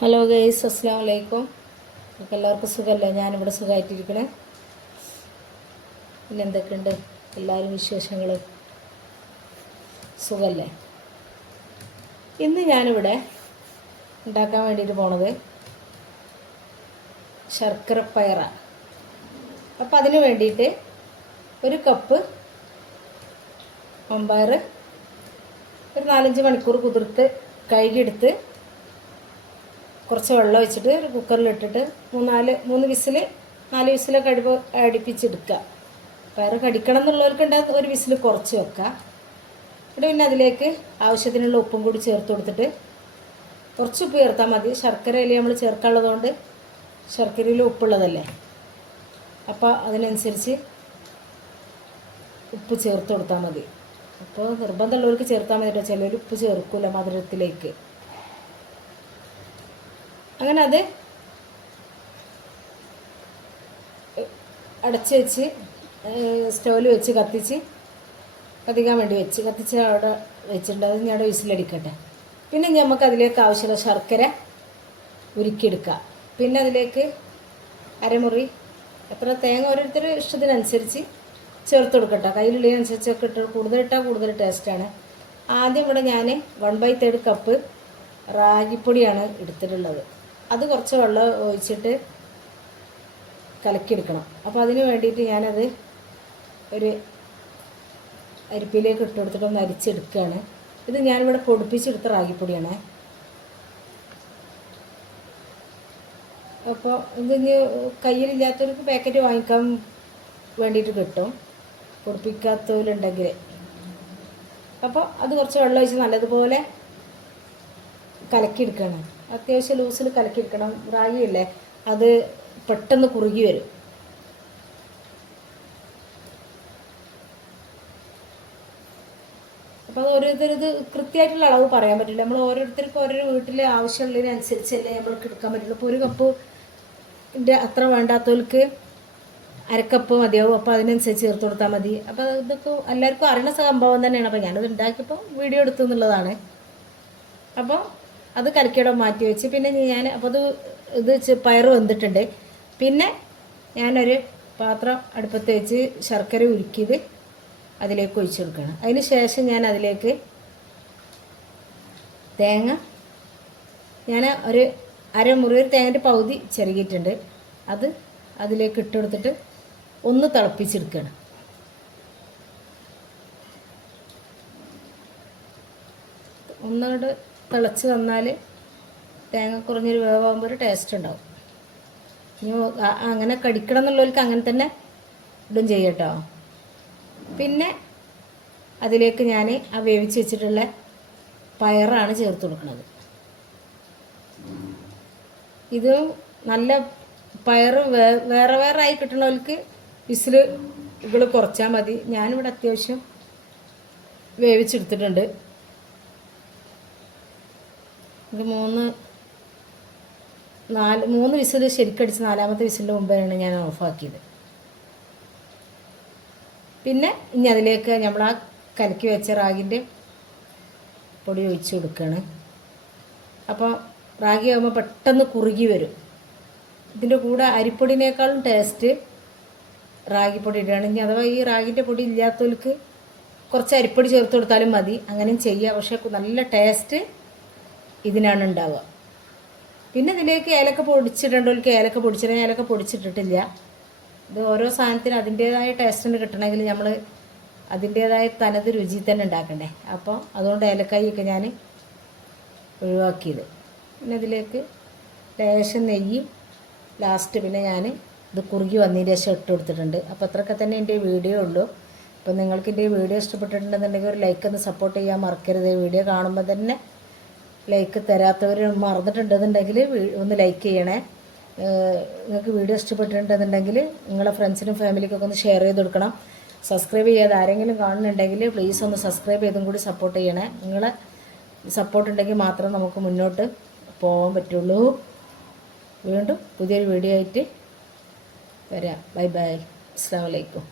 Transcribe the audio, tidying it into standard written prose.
Hello guys, അസ്സാം വലൈക്കും. നമുക്ക് എല്ലാവർക്കും സുഖമല്ലേ? ഞാനിവിടെ സുഖമായിട്ടിരിക്കണേ. പിന്നെ എന്തൊക്കെയുണ്ട് എല്ലാവരും വിശേഷങ്ങൾ? സുഖമല്ലേ? ഇന്ന് ഞാനിവിടെ ഉണ്ടാക്കാൻ വേണ്ടിയിട്ട് പോണത് ശർക്കര പയറാണ്. അപ്പം അതിന് വേണ്ടിയിട്ട് ഒരു കപ്പ് മമ്പയർ ഒരു 4-5 മണിക്കൂർ കുതിർത്ത് കഴുകിയെടുത്ത് കുറച്ച് വെള്ളം ഒഴിച്ചിട്ട് ഒരു കുക്കറിലിട്ടിട്ട് 3 വിസിൽ 4 വിസിലൊക്കെ അടുപ്പിച്ചെടുക്കുക. പയർ കടിക്കണം എന്നുള്ളവർക്കുണ്ടാകും ഒരു വിസിൽ കുറച്ച് വെക്കുക. ഇവിടെ പിന്നെ അതിലേക്ക് ആവശ്യത്തിനുള്ള ഉപ്പും കൂടി ചേർത്ത് കൊടുത്തിട്ട് കുറച്ച് ഉപ്പ് ചേർത്താൽ മതി. ശർക്കരയിൽ നമ്മൾ ചേർക്കാനുള്ളതുകൊണ്ട് ശർക്കരയിൽ ഉപ്പുള്ളതല്ലേ, അപ്പോൾ അതിനനുസരിച്ച് ഉപ്പ് ചേർത്ത് കൊടുത്താൽ മതി. അപ്പോൾ നിർബന്ധമുള്ളവർക്ക് ചേർത്താൽ മതി കേട്ടോ. ചിലർ ഉപ്പ് ചേർക്കില്ല മധുരത്തിലേക്ക്. അങ്ങനെ അത് അടച്ച് വെച്ച് സ്റ്റൗവിൽ വെച്ച് കത്തിക്കാൻ വേണ്ടി കത്തിച്ച് അവിടെ വെച്ചിട്ടുണ്ട്. അത് ഞാൻ വിസിലടിക്കട്ടെ. പിന്നെ നമുക്ക് അതിലേക്ക് ആവശ്യമുള്ള ശർക്കര ഉരുക്കിയെടുക്കുക. പിന്നെ അതിലേക്ക് അരമുറി എത്ര തേങ്ങ ഓരോരുത്തർ ഇഷ്ടത്തിനനുസരിച്ച് ചേർത്ത് കൊടുക്കട്ടെ. കയ്യിലുള്ളതിനനുസരിച്ചൊക്കെ കൂടുതലിട്ടാൽ കൂടുതൽ ടേസ്റ്റാണ്. ആദ്യം ഇവിടെ ഞാൻ 1/3 കപ്പ് റാഗിപ്പൊടിയാണ് എടുത്തിട്ടുള്ളത്. അത് കുറച്ച് വെള്ളം ഒഴിച്ചിട്ട് കലക്കിയെടുക്കണം. അപ്പോൾ അതിന് വേണ്ടിയിട്ട് ഞാനത് ഒരു അരിപ്പിലേക്ക് ഇട്ട് കൊടുത്തിട്ട് ഒന്ന് അരിച്ചെടുക്കുകയാണ്. ഇത് ഞാനിവിടെ പൊടിപ്പിച്ചെടുത്ത റാഗിപ്പൊടിയാണ്. അപ്പോൾ ഇതിന് കയ്യിലില്ലാത്തവർക്ക് പാക്കറ്റ് വാങ്ങിക്കാൻ വേണ്ടിയിട്ട് കിട്ടും, പൊടിപ്പിക്കാത്തവരുണ്ടെങ്കിൽ. അപ്പോൾ അത് കുറച്ച് വെള്ളം ഒഴിച്ച് നല്ലതുപോലെ കലക്കിയെടുക്കണം. അത്യാവശ്യം ലൂസിൽ കലക്കിയെടുക്കണം. റാഗിയില്ലേ, അത് പെട്ടെന്ന് കുറുകി വരും. അപ്പോൾ അത് ഓരോരുത്തരിത് കൃത്യമായിട്ടുള്ള അളവ് പറയാൻ പറ്റില്ല. നമ്മൾ ഓരോരുത്തർക്കും ഓരോ വീട്ടിലെ ആവശ്യമുള്ളതിനനുസരിച്ചല്ലേ നമ്മൾക്ക് എടുക്കാൻ പറ്റുള്ളൂ. ഇപ്പോൾ ഒരു കപ്പിൻ്റെ അത്ര വേണ്ടാത്തവർക്ക് അരക്കപ്പ് മതിയാവും. അപ്പോൾ അതിനനുസരിച്ച് ചേർത്ത് കൊടുത്താൽ മതി. അപ്പോൾ ഇതൊക്കെ എല്ലാവർക്കും അറിയുന്ന സംഭവം തന്നെയാണ്. അപ്പോൾ ഞാനത് ഉണ്ടാക്കിയപ്പോൾ വീഡിയോ എടുത്തു എന്നുള്ളതാണ്. അപ്പോൾ അത് കലക്കിയിടം മാറ്റി വെച്ച് പിന്നെ ഞാൻ അപ്പോൾ ഇത് പയർ വെന്തിട്ടുണ്ട്. പിന്നെ ഞാനൊരു പാത്രം അടുപ്പത്ത് വെച്ച് ശർക്കര ഉരുക്കിയത് അതിലേക്ക് ഒഴിച്ചു കൊടുക്കണം. അതിന് ശേഷം ഞാൻ അതിലേക്ക് തേങ്ങ ഞാൻ ഒരു അരമുറി ഒരു തേങ്ങൻ്റെ പകുതി ചിരകിയിട്ടുണ്ട്. അത് അതിലേക്ക് ഇട്ട് കൊടുത്തിട്ട് ഒന്ന് തിളപ്പിച്ചെടുക്കണം. ഒന്നുകൂടെ തിളച്ച് വന്നാൽ തേങ്ങ കുറഞ്ഞൊരു വേവാകുമ്പോൾ ഒരു ടേസ്റ്റ് ഉണ്ടാവും. ഇനി അങ്ങനെ കടിക്കണം എന്നുള്ളവർക്ക് അങ്ങനെ തന്നെ ഇടും ചെയ്യട്ടോ. പിന്നെ അതിലേക്ക് ഞാൻ ആ വേവിച്ച് വെച്ചിട്ടുള്ള പയറാണ് ചേർത്ത് കൊടുക്കുന്നത്. ഇത് നല്ല പയർ വേറെ ആയി കിട്ടണവർക്ക് വിസിലുകൾ കുറച്ചാൽ മതി. ഞാനിവിടെ അത്യാവശ്യം വേവിച്ചെടുത്തിട്ടുണ്ട്. ഇത് 3 വിസിൽ ശരിക്കടിച്ച് 4ാമത്തെ വിസിലിൻ്റെ മുമ്പാണ് ഞാൻ ഓഫാക്കിയത്. പിന്നെ ഇനി അതിലേക്ക് നമ്മൾ ആ കലക്കി വെച്ച റാഗിൻ്റെ പൊടി ഒഴിച്ച് കൊടുക്കുകയാണ്. അപ്പോൾ റാഗി ആകുമ്പോൾ പെട്ടെന്ന് കുറുകി വരും. ഇതിൻ്റെ കൂടെ അരിപ്പൊടിനേക്കാളും ടേസ്റ്റ് റാഗിപ്പൊടി ഇടുകയാണ്. ഇനി അഥവാ ഈ റാഗിൻ്റെ പൊടി ഇല്ലാത്തവർക്ക് കുറച്ച് അരിപ്പൊടി ചേർത്ത് കൊടുത്താലും മതി, അങ്ങനെയും ചെയ്യുക. പക്ഷേ നല്ല ടേസ്റ്റ് ഇതിനാണ് ഉണ്ടാവുക. പിന്നെ ഇതിലേക്ക് ഏലക്ക പൊടിച്ചിടേണ്ടവർക്ക് ഏലക്ക പൊടിച്ചിട്ട് ഏലക്ക പൊടിച്ചിട്ടിട്ടില്ല. ഇത് ഓരോ സാധനത്തിനും അതിൻ്റേതായ ടേസ്റ്റിന് കിട്ടണമെങ്കിൽ നമ്മൾ അതിൻ്റേതായ തനത് രുചി തന്നെ ഉണ്ടാക്കണ്ടേ. അപ്പോൾ അതുകൊണ്ട് ഏലക്കായൊക്കെ ഞാൻ ഒഴിവാക്കിയത്. പിന്നെ ഇതിലേക്ക് ലേശം നെയ്യ് ലാസ്റ്റ് പിന്നെ ഞാൻ ഇത് കുറുകി വന്നതിന് ശേഷം ഇട്ട് കൊടുത്തിട്ടുണ്ട്. അപ്പോൾ അത്രയൊക്കെ തന്നെ എൻ്റെ വീഡിയോ ഉള്ളൂ. അപ്പോൾ നിങ്ങൾക്ക് എൻ്റെ വീഡിയോ ഇഷ്ടപ്പെട്ടിട്ടുണ്ടെന്നുണ്ടെങ്കിൽ ഒരു ലൈക്ക് ഒന്ന് സപ്പോർട്ട് ചെയ്യാൻ മറക്കരുത്. വീഡിയോ കാണുമ്പോൾ തന്നെ ലൈക്ക് തരാത്തവർ മറന്നിട്ടുണ്ടെന്നുണ്ടെങ്കിൽ ഒന്ന് ലൈക്ക് ചെയ്യണേ. നിങ്ങൾക്ക് വീഡിയോ ഇഷ്ടപ്പെട്ടിട്ടുണ്ടെന്നുണ്ടെങ്കിൽ നിങ്ങളെ ഫ്രണ്ട്സിനും ഫാമിലിക്കൊക്കെ ഒന്ന് ഷെയർ ചെയ്ത് കൊടുക്കണം. സബ്സ്ക്രൈബ് ചെയ്യാതെ ആരെങ്കിലും കാണുന്നുണ്ടെങ്കിൽ പ്ലീസ് ഒന്ന് സബ്സ്ക്രൈബ് ചെയ്തും കൂടി സപ്പോർട്ട് ചെയ്യണേ. നിങ്ങളെ സപ്പോർട്ട് ഉണ്ടെങ്കിൽ മാത്രം നമുക്ക് മുന്നോട്ട് പോകാൻ പറ്റുള്ളൂ. വീണ്ടും പുതിയൊരു വീഡിയോ ആയിട്ട് വരാം. Bye bye. അസ്സലാമു അലൈക്കും.